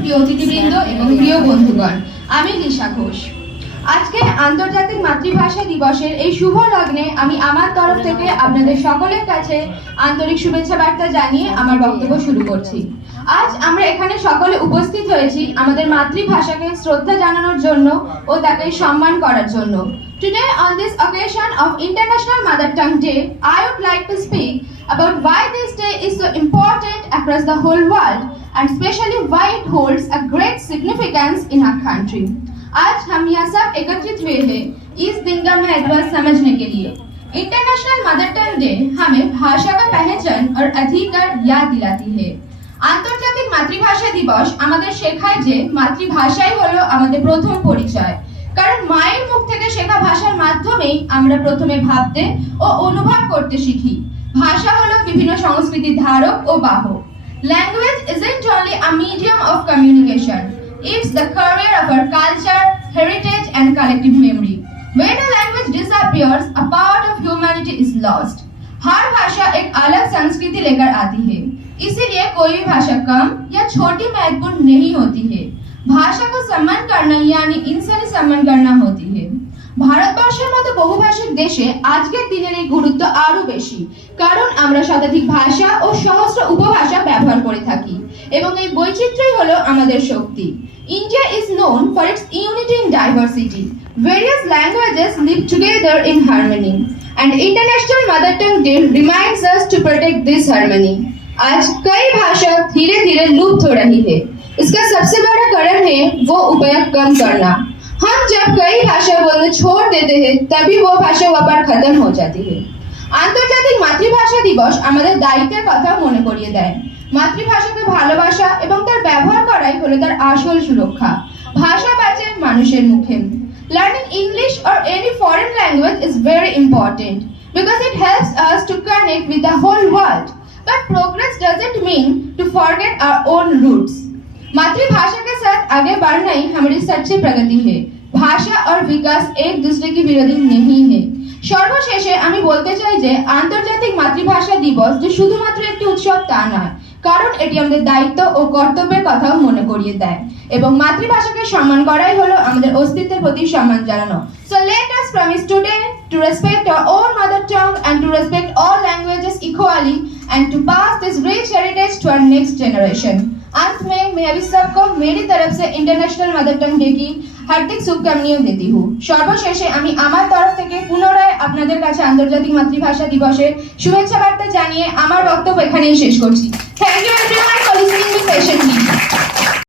প্রিয় অতিথিবৃন্দ এবং প্রিয় বন্ধুগণ, আমি লিসা ঘোষ। আজকে আন্তর্জাতিক মাতৃভাষা দিবসের এই শুভ লগ্নে আমি আমার তরফ থেকে আপনাদের সকলের কাছে আন্তরিক শুভেচ্ছা বার্তা জানিয়ে আমার বক্তব্য শুরু করছি। আজ আমরা এখানে সকলে উপস্থিত হয়েছি আমাদের মাতৃভাষাকে শ্রদ্ধা জানানোর জন্য ও তাকে সম্মান করার জন্য। Today on this occasion of International Mother Tongue Day, I would like to speak about why this day is so important across the whole world and especially why it holds a great significance in our country. आज हम यहाँ सब एकत्रित हुए हैं इस दिन का महत्व समझने के लिए। इंटरनेशनल मदर टंग डे हमें भाषा का पहचान और अधिकार याद दिलाती है। আন্তর্জাতিক মাতৃভাষা দিবস আমাদের শেখায় যে মাতৃভাষাই হলো আমাদের প্রথম পরিচয়, কারণ মায়ের মুখ থেকে শেখা ভাষার মাধ্যমেই আমরা প্রথমে ভাবতে ও অনুভব করতে শিখি। ভাষা হলো বিভিন্ন সংস্কৃতির ধারক ও বাহক। Language isn't only a medium of communication. It's the carrier of our culture, heritage and collective memory. When a language disappears, a part of humanity is lost. हर भाषा एक अलग संस्कृति लेकर आती है, इसीलिए कोई भी भाषा कम या छोटी महत्वपूर्ण नहीं होती है। भाषा को सम्मान करना यानी इंसानी सम्मान करना होती है। ভারতবর্ষের মতো বহুভাষিক দেশে আজকের দিনের এই গুরুত্ব আরো বেশি, কারণ আমরা শতাধিক ভাষা ও সহস্র উপভাষা ব্যবহার করে থাকি এবং এই বৈচিত্র্যই হলো আমাদের শক্তি। India is known for its unity in diversity. Various languages live together in harmony, and International Mother Tongue Day reminds us to protect this harmony. आज कई भाषा धीरे-धीरे लुप्त हो रही है। इसका सबसे बड़ा कारण है वो उपयोग कम करना। हम जब कई भाषा बोलना छोड़ देते हैं तभी वो भाषा वहाँ खत्म हो जाती है। আন্তর্জাতিক মাতৃভাষা দিবস আমাদের দায়িত্বের কথা মনে করিয়ে দেয়। মাতৃভাষাকে ভালোবাসা এবং তার ব্যবহার করাই হলো তার আসল সুরক্ষা। ভাষা বাঁচে মানুষের মুখে। Learning English or any foreign language is very important because it helps us to connect with the whole world. But progress doesn't mean to forget our own roots. मातृभाषा के साथ आगे बढ़ना ही हमारी सच्ची प्रगति है। भाषा और विकास एक दूसरे की विरोधी नहीं है। সর্বশেষে আমি বলতে চাই যে আন্তর্জাতিক মাতৃভাষা দিবস যে শুধুমাত্র একটি উৎসব তা নয়, কারণ এটি আমাদের দায়িত্ব ও কর্তব্যের কথাও মনে করিয়ে দেয় এবং মাতৃভাষাকে সম্মান করাই হলো আমাদের অস্তিত্বের প্রতি সম্মান জানানো। So let us promise today to respect our own mother tongue and to respect all languages equally and to pass this rich heritage to our next generation. अंत में मैं अभी सबको मेरी तरफ से इंटरनेशनल मदर टंग डे की हार्दिक शुभकामनाएं देती हूँ। সর্বশেষে আমি আমার তরফ থেকে পুনরায় আপনাদের কাছে আন্তর্জাতিক মাতৃভাষা দিবসের শুভেচ্ছা বার্তা জানিয়ে আমার বক্তব্য এখানেই শেষ করছি। Thank you everyone for listening me patiently.